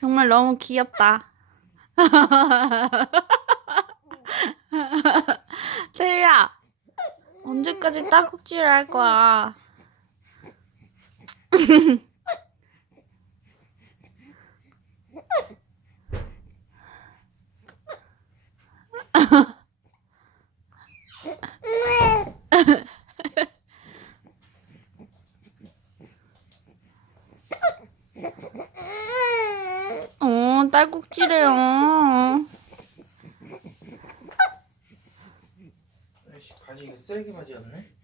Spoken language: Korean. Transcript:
정말 너무 귀엽다. 태유야, 언제까지 딸꾹질을 할 거야? 딸꾹질해요. 아이씨, 바지 이거 쓰레기 바지였네?